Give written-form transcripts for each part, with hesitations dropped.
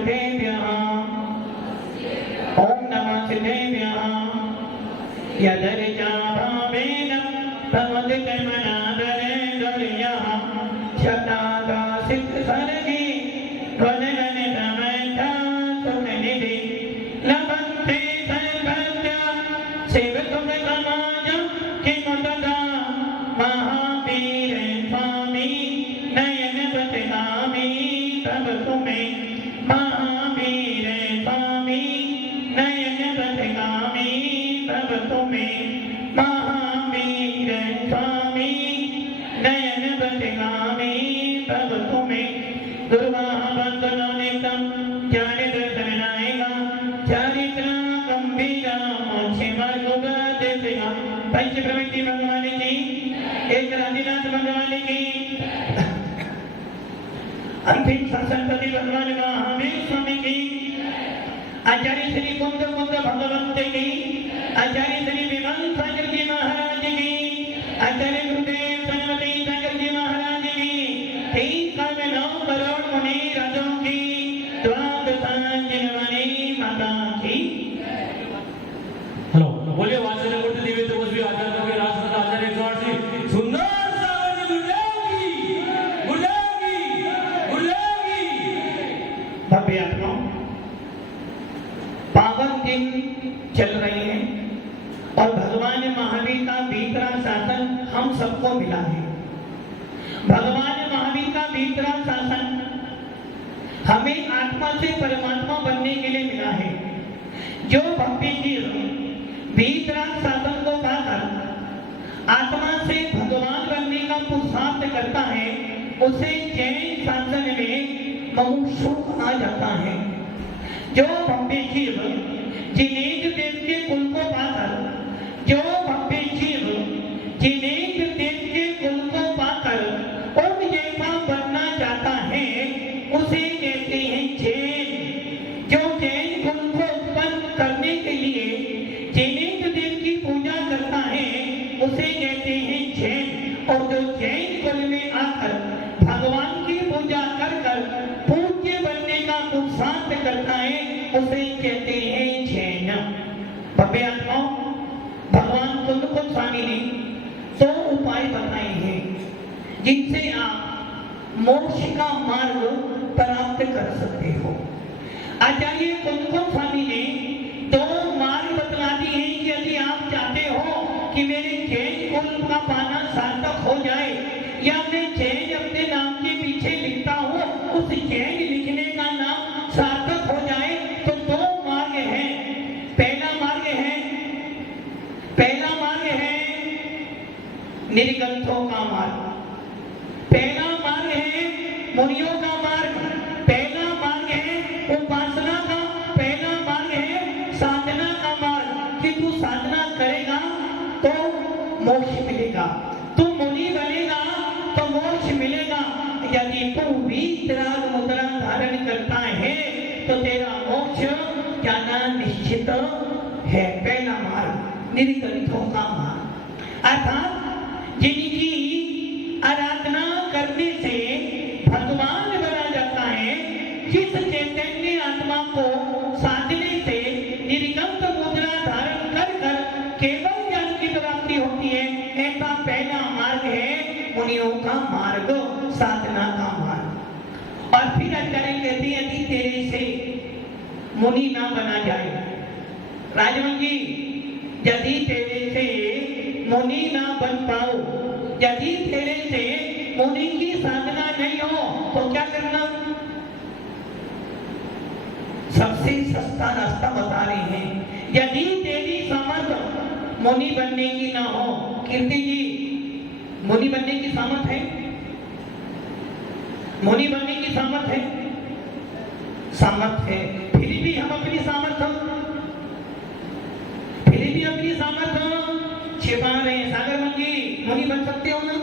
वासुदेव्यः ओम नमः वासुदेव्यः यदर्चा भावेन तमदिकमनादरे दुर्यः शतादासित सर्गे वदगने तमैथा सुखनिधि लभन्ते सर्वस्य सेवकं समाज किमुतदा महावीर स्वामी नयन बतगामी तब तुम्हें महावीर स्वामी नयन बतगामी तब तुम्हें महावीर स्वामी नयन बतगामी तब तुम्हें दुर्वाह बंदनानितम चारित्र दर्शनाएगा चारित्र गंभीरा मोक्षे मार्गोगा देसेगा पंच प्रवृत्ति भगवान की एक राधिनाथ भगवान की अंतिम संसंपत्ति भगवान महावीर स्वामी की आचार्य श्री कुंद कुंद भगवंत की आचार्य श्री विमल सागर जी महाराज की आचार्य गुरुदेव सरस्वती सागर जी महाराज की 3 करोड़ मुनि राजों की द्वादशांजनवाणी माता की। हेलो बोलिए वात्सल्य मूर्ति दिव्य तपस्वी आचार्य के राष्ट्रपति आचार्य 108 सुंदर सागर गुरुदेव की भव्य आत्मा पावन दिन चल रहे हैं और भगवान महावीर का भीतरा शासन हम सबको मिला है। भगवान महावीर का भीतरा शासन हमें आत्मा से परमात्मा बनने के लिए मिला है। जो भक्ति जीव भीतरा शासन को पाकर आत्मा से भगवान बनने का पुरुषार्थ करता है उसे जैन शासन में मुमुक्षु आ जाता है। जो भक्ति जीव जिनेन्द्र देव के कुल को पाकर जो भक्ति जीव जिनेन्द्र देव के कुल को पाकर उन जैसा बनना चाहता है उसे कहते हैं जैन। जो जैन कुल को उत्पन्न करने के लिए जिनेन्द्र देव की पूजा करता है उसे कहते हैं जैन। और जो जैन कुल में आकर भगवान की पूजा कर कर पूज्य बनने का पुरुषार्थ करता है उसे कहते हैं जैन। भव्य आत्माओं भगवान कुंद स्वामी ने 2 उपाय बताए हैं जिनसे आप मोक्ष का मार्ग प्राप्त कर सकते हो। आचार्य कुंद स्वामी ने 2 मार्ग बतला दिए हैं कि यदि आप चाहते हो कि मेरे जैन कुल का पाना सार्थक हो जाए या मैं जैन अपने नाम के पीछे लिखता हूँ उस जैन लिखने का नाम सार्थक हो जाए तो 2 मार्ग हैं। पहला मार्ग है निर्गंथों का मार्ग। पहला मार्ग है मुनियों का मार्ग। पहला मार्ग है उपासना का। पहला मार्ग है साधना का मार्ग कि तू साधना करेगा तो मोक्ष मिलेगा, तू मुनि बनेगा तो मोक्ष मिलेगा। यदि तू वीतराग मुद्रा धारण करता है तो तेरा मोक्ष जाना निश्चित है। पहला मार्ग निर्गंथों का मार्ग अर्थात जिनकी आराधना करने से भगवान बना जाता है, जिस चैतन्य आत्मा को साधने से निर्गंथ मुद्रा धारण कर कर केवल ज्ञान की प्राप्ति होती है, ऐसा पहला मार्ग है मुनियों का मार्ग, साधना का मार्ग। और फिर आचार्य कहते हैं यदि तेरे से मुनि ना बना जाए, राजवन जी यदि तेरे से मुनि ना बन पाओ, यदि तेरे से मुनि की साधना नहीं हो तो क्या करना? सबसे सस्ता रास्ता बता रहे हैं। यदि तेरी सामर्थ मुनि बनने की ना हो, कीर्ति जी मुनि बनने की सामर्थ है? मुनि बनने की सामर्थ है? सामर्थ है, फिर भी हम अपनी सामर्थ छिपा रहे हैं। सागर मंजी मुनि बन सकते हो ना?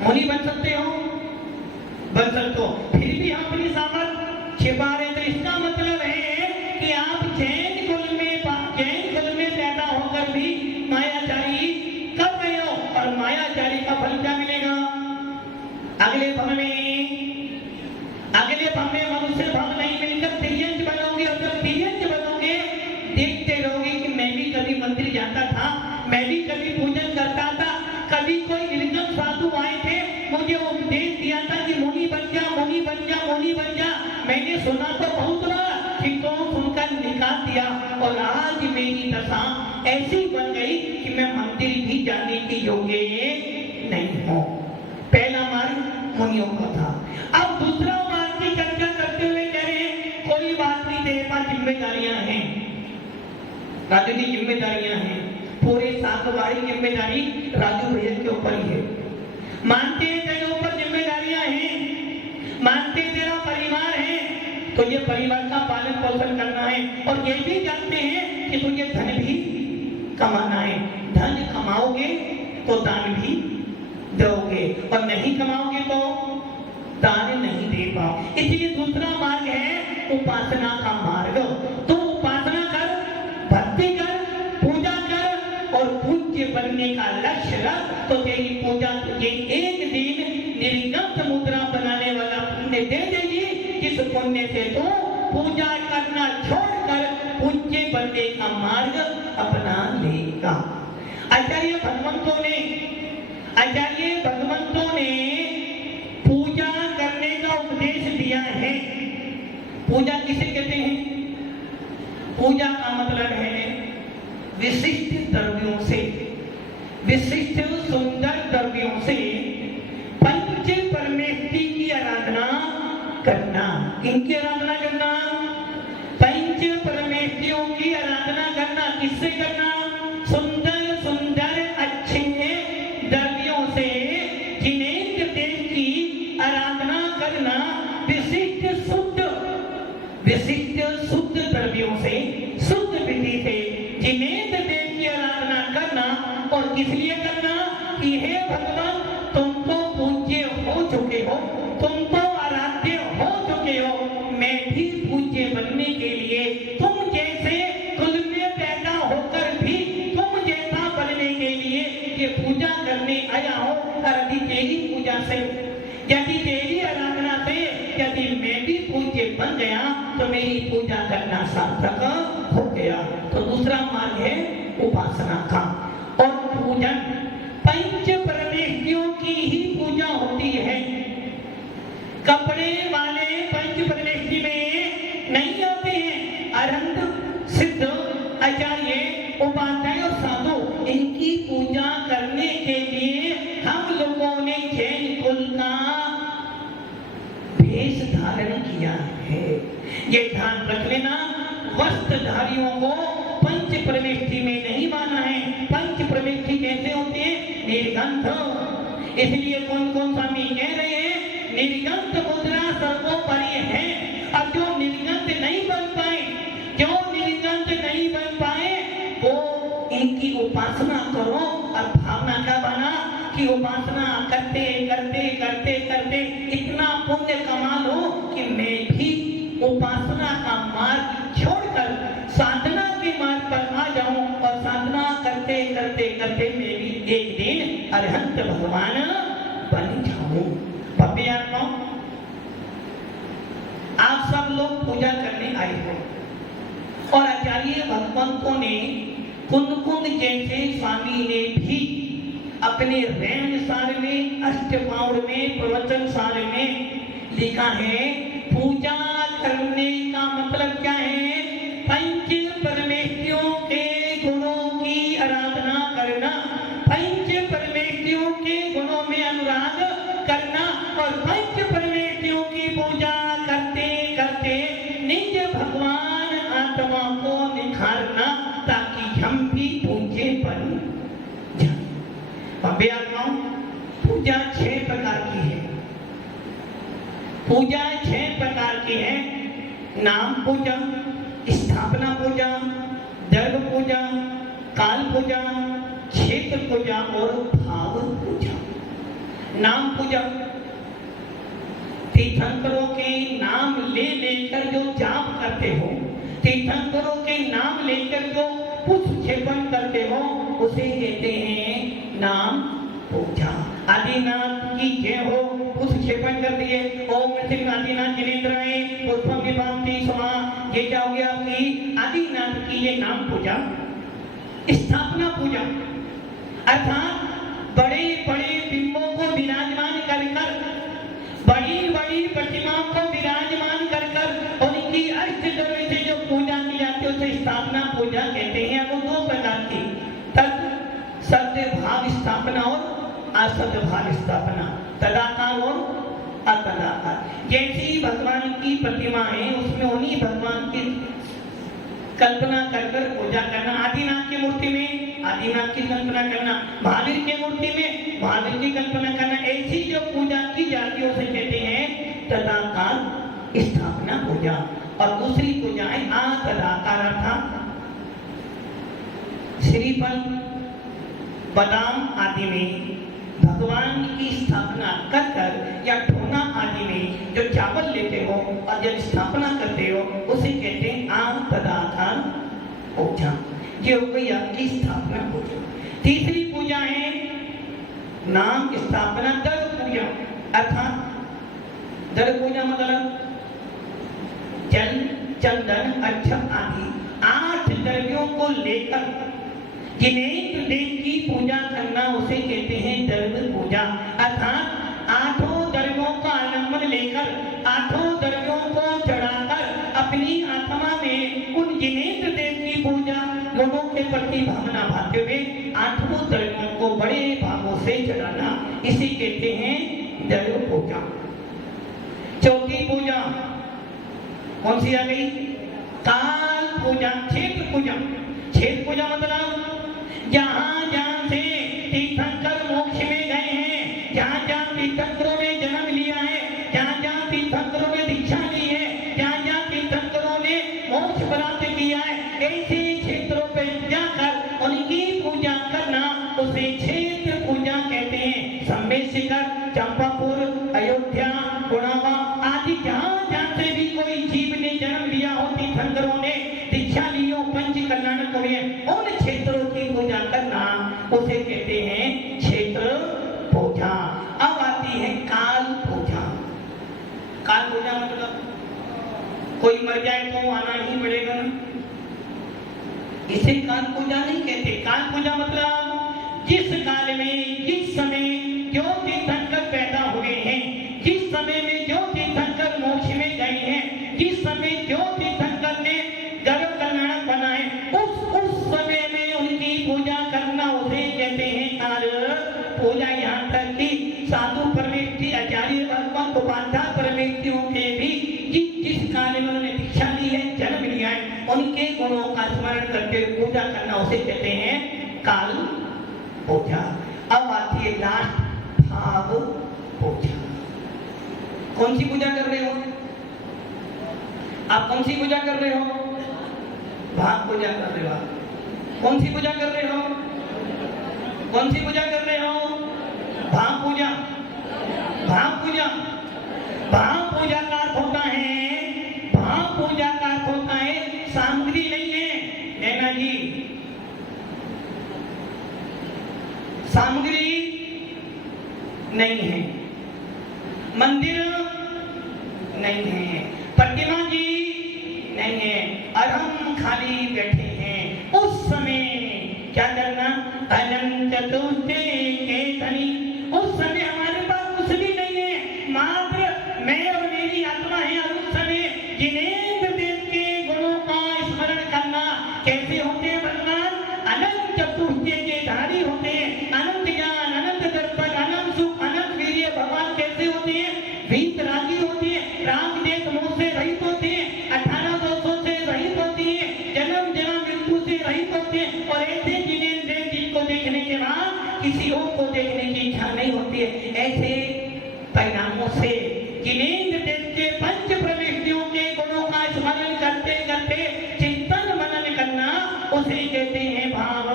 मुनि बन सकते हो? बन सकते हो, फिर भी हम अपनी सामर्थ छिपा रहे। तो इसका मतलब है कि आप जैन कुल में पैदा होकर भी मायाचारी कर रहे हो और मायाचारी का फल क्या मिलेगा? अगले भव में मनुष्य भव नहीं मोहनी बन जा। मैंने सुना तो बहुत बार कि तो सुनकर निकाल दिया और आज मेरी दशा ऐसी बन गई कि मैं मंदिर भी जाने के योग्य नहीं हूँ। पहला मार्ग मुनियों का था। अब दूसरा मार्ग की चर्चा करते हुए कह रहे हैं कोई बात नहीं, तेरे पास जिम्मेदारियां हैं, राजू की जिम्मेदारियां हैं, पूरे 7 वारी जिम्मेदारी राजू भैया के ऊपर ही है। मानते हैं तेरे ऊपर जिम्मेदारियां हैं, मानते हैं तेरा परिवार है, तो ये परिवार का पालन पोषण करना है और ये भी जानते हैं कि तुझे धन भी कमाना है। धन कमाओगे तो दान भी दोगे और नहीं कमाओगे तो दान नहीं दे पाओ। इसलिए दूसरा मार्ग है उपासना का मार्ग। तो उपासना कर, भक्ति कर, पूजा कर और पूज्य बनने का लक्ष्य रख, तो तेरी पूजा तुझे एक दिन निर्गत मुद्रा बनाने वाला पुण्य दे देगी, जिस पुण्य से तो पूजा करना छोड़कर पूज्य बनने का मार्ग अपना लेगा। आचार्य भगवंतों ने पूजा करने का उपदेश दिया है। पूजा किसे कहते हैं? पूजा का मतलब है विशिष्ट द्रव्यों से, विशिष्ट सुंदर द्रव्यों से पंच परमेष्टि की आराधना करना। किनकी आराधना करना? पंच परमेष्टियों की आराधना करना। किससे करना? सुंदर सुंदर अच्छे द्रव्यों से जिनेन्द्र देव की आराधना करना। विशिष्ट शुद्ध द्रव्यों से, शुद्ध विधि से जिनेन्द्र देव की आराधना करना। और किस लिए करना? कि हे भगवान, तुम तो पूज्य हो चुके हो, तुम तो आराध्य हो चुके हो, मैं भी पूज्य बनने के लिए तुम जैसे कुल में पैदा होकर भी तुम जैसा बनने के लिए ये पूजा करने आया हो। यदि तेरी पूजा से, यदि तेरी आराधना से यदि मैं भी पूज्य बन गया तो मेरी पूजा करना सार्थक हो गया। तो दूसरा मार्ग है उपासना का। और पूजन पंच परमेष्टियों की ही पूजा होती है। कपड़े वाले पंच परमेष्टि में नहीं आते हैं। अरहंत, सिद्ध, आचार्य, उपाध्याय और साधु, इनकी पूजा करने के लिए हम लोगों ने जैन कुल का वेश धारण किया है। ये ध्यान रख लेना, वस्त्रधारियों को पंच परमेष्टि में नहीं माना है। पंच परमेष्टि कैसे होते हैं? निर्गंध। इसलिए कौन स्वामी कह रहे हैं निर्गंध मुद्रा सर्वोपरि है। अब जो निर्गंध नहीं बन पाए, वो इनकी उपासना करो। और भावना का बना कि उपासना करते करते करते करते इतना पुण्य कमा लो कि मैं भी उपासना का मार्ग छोड़कर साधना के मार्ग पर आ जाऊं और साधना करते करते करते मैं भी एक दिन अरहंत भगवान बन जाऊं। भव्य आत्माओं, आप सब लोग पूजा करने आए हो और आचार्य भगवंतों ने कुंद जैसे स्वामी ने भी अपने रहन सार में, अष्टपाउर में, प्रवचन सार में लिखा है पूजा करने का मतलब क्या है? पंच परमेष्टियों के गुणों की आराधना करना, पंच परमेष्टियों के गुणों में अनुराग करना और पंच परमेष्टियों की पूजा करते करते निज भगवान आत्मा को निखारना, ताकि हम भी पूज्य बन जाएं। भव्य आत्माओं, पूजा 6 प्रकार की है। पूजा 6 प्रकार की है। नाम पूजा, स्थापना पूजा, दर्भ पूजा, काल पूजा, क्षेत्र पूजा और भाव पूजा। नाम पूजा तीर्थंकरों के नाम ले लेकर जो जाप करते हो, तीर्थंकरों के नाम लेकर जो पुष्प क्षेपण करते हो, उसे कहते हैं नाम पूजा। आदिनाथ की जय हो, पुष्प क्षेपण कर दिए, ओम नमः आदिनाथ जिनेन्द्राय पुष्पम विभांति समा, ये क्या हो गया आपकी आदिनाथ की ये नाम पूजा। स्थापना पूजा अर्थात बड़े बड़े बिंबों को विराजमान कर बड़ी बड़ी प्रतिमाओं को असत भाव स्थापना, तदाकार और अतदाकार। जैसी भगवान की प्रतिमा है उसमें उन्हीं भगवान की कल्पना कर कर पूजा करना। आदिनाथ की मूर्ति में आदिनाथ की कल्पना करना, महावीर की मूर्ति में महावीर की कल्पना करना, ऐसी जो पूजा की जाती है उसे कहते हैं तदाकार स्थापना पूजा। और दूसरी पूजा है अतदाकार अर्थात श्रीफल बादाम आदि में भगवान की स्थापना कर कर या ठोना आदि में जो चावल लेते हो और जब स्थापना करते हो उसे कहते हैं अतदाकार पूजा। ये हो गई आपकी स्थापना पूजा। तीसरी पूजा है नाम स्थापना दर पूजा, अर्थात दर पूजा मतलब जल चंदन अक्षत आदि 8 द्रव्यों को लेकर जिनेन्द्र देव की पूजा करना उसे कहते हैं द्रव्य पूजा। अर्थात 8 द्रव्यों का आलंबन लेकर 8 द्रव्यों को चढ़ाकर अपनी आत्मा में उन जिनेन्द्र देव की पूजा लोगों के प्रति भावना भाते हुए 8 द्रव्यों को बड़े भावों से चढ़ाना, इसी कहते हैं द्रव्य पूजा। चौथी पूजा कौन सी आ गई? काल पूजा, क्षेत्र पूजा। क्षेत्र पूजा मतलब जहां जहां से तीर्थंकर मोक्ष में गए हैं, जहां जहां तीर्थंकरों ने जन्म लिया है, जहां जहां तीर्थंकरों ने दीक्षा ली है, जहां जहां तीर्थंकरों ने मोक्ष प्राप्त किया है, ऐसे क्षेत्रों पर जाकर उनकी पूजा करना उसे क्षेत्र पूजा कहते हैं। संबेशिकर, चंपापुर, अयोध्या, गुणावा आदि जहां जहां से भी कोई जीव ने जन्म लिया हो, तीर्थंकरों ने दीक्षा ली हो, पंच कल्याणकों ने, उन क्षेत्रों की पूजा करना उसे कहते हैं क्षेत्र पूजा। अब आती है काल पूजा। काल पूजा मतलब कोई मर जाए तो आना ही पड़ेगा ना, इसे काल पूजा नहीं कहते। काल पूजा मतलब जिस काल में जिस समय जो तीर्थंकर पैदा हुए हैं, जिस समय में जो तीर्थंकर मोक्ष में गए हैं, जिस समय जो तीर्थंकर ने गर्भ कल्याणक बनाए, उस समय में उनकी पूजा करना उसे कहते हैं काल पूजा। यहाँ तक कि साधु परमेष्ठी आचार्य भगवान उपाध्याय परमेष्ठियों के भी जिस काल में उन्होंने दीक्षा ली है, जन्म लिया है, उनके गुणों का स्मरण करके पूजा करना उसे कहते हैं काल पूजा। अब आती है लास्ट भाव पूजा। कौन सी पूजा कर रहे हो आप? कौन सी पूजा कर रहे हो? भाव पूजा कर रहे हो। कौन सी पूजा कर रहे हो? कौन सी पूजा कर रहे हो? भाव पूजा। भाव पूजा, भाव पूजा का अर्थ होता है, भाव पूजा का अर्थ होता है सामग्री नहीं है नैना जी, सामग्री नहीं है, मंदिर नहीं है, प्रतिमा जी नहीं है, और हम खाली बैठे हैं। उस समय क्या करना? अनंत चतुर्थी के धनी, उस समय हमारे पास कुछ भी नहीं है, मात्र मैं और मेरी आत्मा है। और उस समय जिनेन्द्र देव के गुणों का स्मरण करना कैसे होते हैं भगवान? अनंत चतुर्थी के धारी होते हैं, अनंत ज्ञान, अनंत दर्पण, अनंत सुख, अनंत वीर्य भगवान कैसे होते हैं? वीतरागी होते हैं, राग देश मोह से रहित होते हैं, 18 दोषों से रहित होती है, जन्म जन्म मृत्यु से रहित होते हैं। और ऐसे जिनेन्द्र देव जिनको देखने के बाद किसी और को देखने की इच्छा नहीं होती है, ऐसे परिणामों से जिनेन्द्र देव के पंच प्रविष्टियों के गुणों का स्मरण करते करते चिंतन मनन करना उसे कहते हैं भाव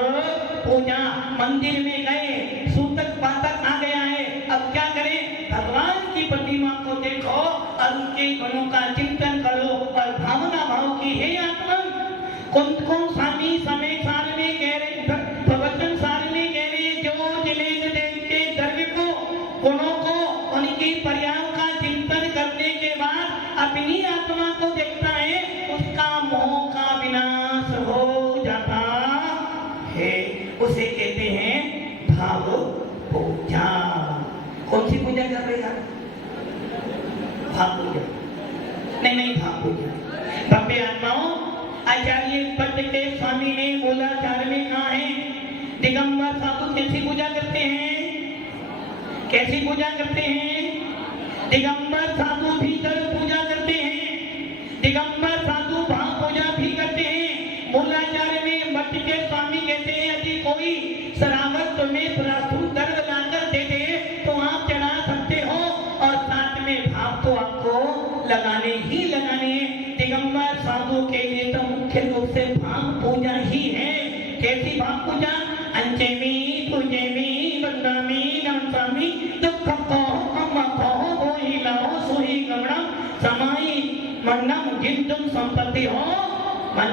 पूजा। मंदिर में गए, सूतक पातक आ गया है, अब क्या करें? भगवान की प्रतिमा को देखो और उनके गुणों का चिंतन करो और भावना भाव की हे आत्मा, कौन स्वामी समय सार में कह रहे, प्रवचन सार में कह रहे, जो जिनेन्द्र देव के द्रव्य को, गुणों को, उनकी पर्याय का चिंतन करने के बाद अपनी आत्मा को देखता है, उसका मोह का विनाश हो जाता है, उसे कहते हैं भाव पूजा। कौन सी पूजा कर रहे हैं? भाव पूजा नहीं, भाव पूजा। भव्य आत्माओं, आचार्य पद के स्वामी ने मूलाचार में कहा है, दिगंबर साधु कैसी पूजा करते हैं? कैसी पूजा करते हैं? दिगंबर साधु भीतर पूजा करते हैं, दिगंबर साधु भाव पूजा भी करते हैं। मूलाचार्य में मठ के स्वामी कहते हैं यदि कोई शरावत में प्रास्तुत द्रव्य लाकर दे दे तो आप चढ़ा सकते हो, और साथ में भाव तो आपको लगाने ही लगाने हैं। दिगंबर साधु के लिए तो मुख्य रूप से भाव पूजा ही है। कैसी भाव पूजा? अंचेमी पूजेमी वंदामी नमसामी दुख को अम्मा को होई लाओ सोही गमणम समाई मंडम जिंदुम संपत्ति हो।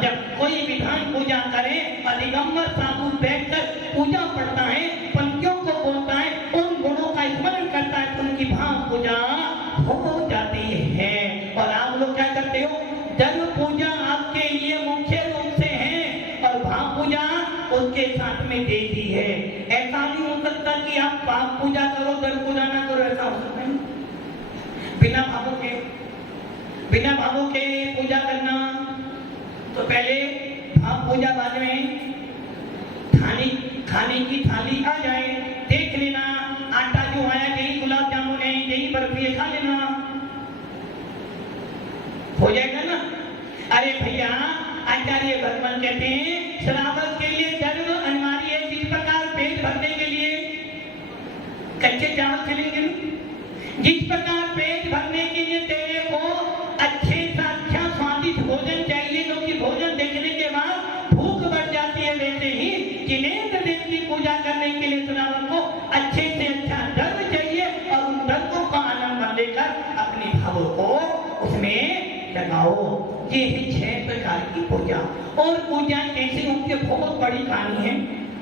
जब कोई विधान पूजा करे और दिगंबर साधु बैठकर पूजा पढ़ता है, पंक्तियों को बोलता है, उन गुणों का स्मरण करता है, उनकी भाव पूजा हो जाती है। और आप लोग क्या करते हो? धर्म पूजा आपके लिए मुख्य रूप से है और भाव पूजा उसके साथ में देती है। ऐसा नहीं हो सकता कि आप भाव पूजा करो धर्म पूजा ना करो, ऐसा हो सकता है? बिना भावों के पूजा करना तो पहले भाव पूजा, बाद में खाने की थाली आ जाए, देख लेना आटा जो आया, यही गुलाब जामुन है, यही बर्फी है, खा लेना, हो जाएगा ना। अरे भैया आचार्य भगवान कहते हैं श्रावक के लिए धर्म अनिवार्य है। जिस प्रकार पेट भरने के लिए कच्चे चावल चलेंगे ना, जिस प्रकार पेट भरने के लिए तेरे को अच्छे से अच्छा स्वादिष्ट भोजन चाहिए, क्योंकि भोजन देखने के बाद भूख बढ़ जाती है, वैसे ही जिनेंद्र देव की पूजा करने के लिए श्रावक को अच्छे से अच्छा धर्म चाहिए, और उन धर्मों का आनंद लेकर अपने भावों को उसमें लगाओ। ये है 6 प्रकार की पूजा। और पूजा कैसी होती है, बहुत बड़ी कहानी है,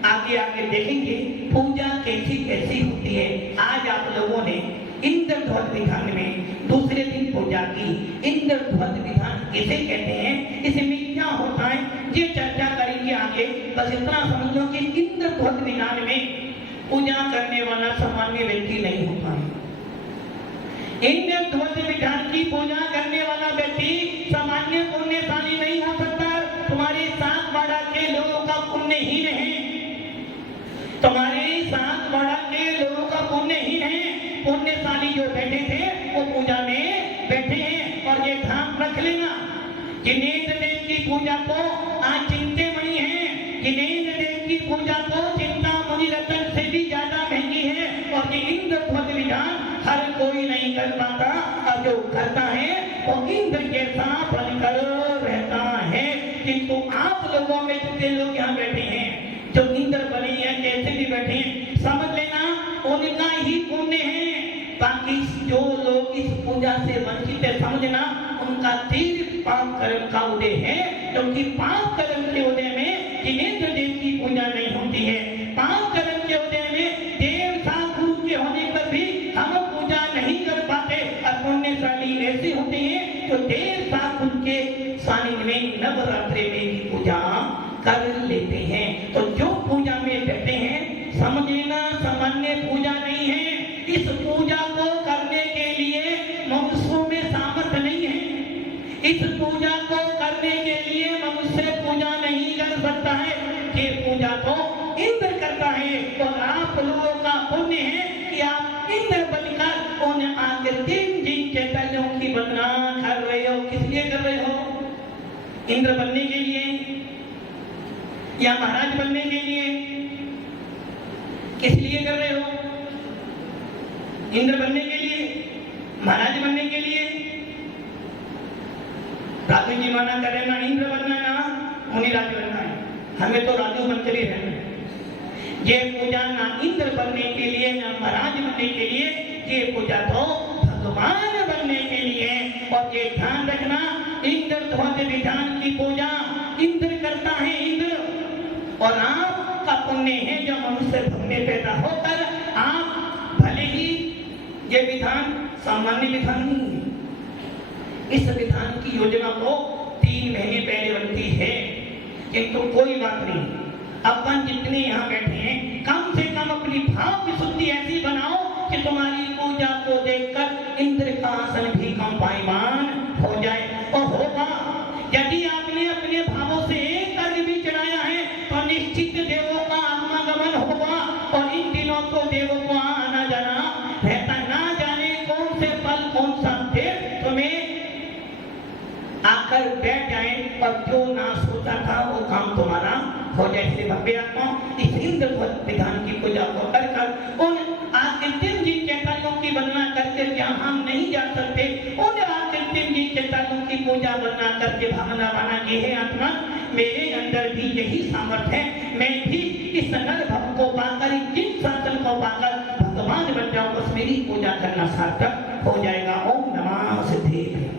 आगे आगे देखेंगे पूजा कैसी कैसी होती है। आज आप लोगों ने इंद्रध्वज विधान में दूसरे दिन पूजा की। इंद्रध्वज विधान किसे कहते हैं, इसमें क्या होता है, ये चर्चा करेंगे आगे। बस इतना समझ लो कि इंद्रध्वज विधान में पूजा करने वाला सामान्य व्यक्ति नहीं होता है। इंद्रध्वज विधान की पूजा करने वाला व्यक्ति सामान्य पुण्यशाली नहीं हो सकता। तुम्हारे साथ बाड़ा के लोगों का पुण्य ही नहीं, तुम्हारे साथ बाड़ा के लोगों का पुण्य ही नहीं। पुण्यशाली जो बैठे थे वो पूजा में बैठे हैं। और ये ध्यान रख लेना, जिनेंद्र देव की पूजा को आज चिंतामणि है, जिनेंद्र देव की पूजा को चिंतामणि रत्न से भी ज्यादा महंगी है। और ये इंद्रध्वज विधान हर कोई नहीं कर पाता, और जो करता है वो इंद्र जैसा बनकर रहता है। किंतु आप लोगों में जितने लोग यहाँ बैठे हैं जो इंद्र बने हैं, कैसे भी बैठे हैं, समझ लेना उनका ही पुण्य है। बाकी जो लोग इस पूजा से वंचित है, समझना उनका तीर पाप कर्म का उदय है, क्योंकि पाप कर्म के उदय में जिनेंद्र देव की पूजा नहीं होती है। पाप कर्म के उदय में देव साधु के होने पर भी हम पूजा नहीं कर पाते। और पुण्यशाली ऐसे होते हैं जो देव साधु के सानिध्य में नवरात्रि में भी पूजा कर लेते हैं। तो जो पूजा में बैठे हैं, समझ लेना सामान्य पूजा नहीं है। इस पूजा को करने के लिए मनुष्यों में सामर्थ्य नहीं है। इस पूजा को करने के लिए मनुष्य पूजा नहीं कर सकता है। ये पूजा तो इंद्र करता है। और आप लोगों का पुण्य है कि आप इंद्र बनकर उन आकृतिम जिन चैतन्यों की वंदना कर रहे हो। किस लिए कर रहे हो? इंद्र बनने के लिए या महाराज बनने के लिए? किस लिए कर रहे हो? इंद्र बनने के लिए, महाराज बनने के लिए? राजू जी माना कर रहे ना इंद्र बनना है ना मुनि राज बनना है, हमें तो राजू बनकर ही रहना है। ये पूजा ना इंद्र बनने के लिए ना महाराज बनने के लिए, ये पूजा तो भगवान बनने के लिए। और ये ध्यान रखना, इंद्रध्वज विधान की पूजा इंद्र करता है, इंद्र। और आपका पुण्य है जो मनुष्य में पैदा होकर आप भले ही, ये विधान सामान्य विधान नहीं है। इस विधान की योजना को 3 महीने पहले बनती है, किंतु कोई बात नहीं। अपन जितने यहाँ बैठे हैं, कम से कम अपनी भाव विशुद्धि ऐसी बनाओ कि तुम्हारी पूजा को देखकर इंद्र का आसन भी कंपायमान हो जाए। और होगा, यदि आपने अपने भावों से एक अर्घ भी चढ़ाया है तो निश्चित देवों का आगमन होगा। और इन दिनों तो देवों को आना जाना आकर बैठ जाए और जो ना सोचा था वो काम तुम्हारा हो जाए। इसलिए भव्य आत्मा इस इंद्र विधान की पूजा को कर उन आकृतिम जी चैतन्यों की वंदना करके जहाँ हम नहीं जा सकते, उन आकृतिम जी चैतन्यों की पूजा वंदना करके भावना बना कि हे आत्मा, मेरे अंदर भी यही सामर्थ्य है, मैं भी इस नर भव को पाकर, जिन शासन को पाकर भगवान बन जाऊं, बस मेरी पूजा करना सार्थक हो जाएगा। ओम नमः सिद्धेभ्यः।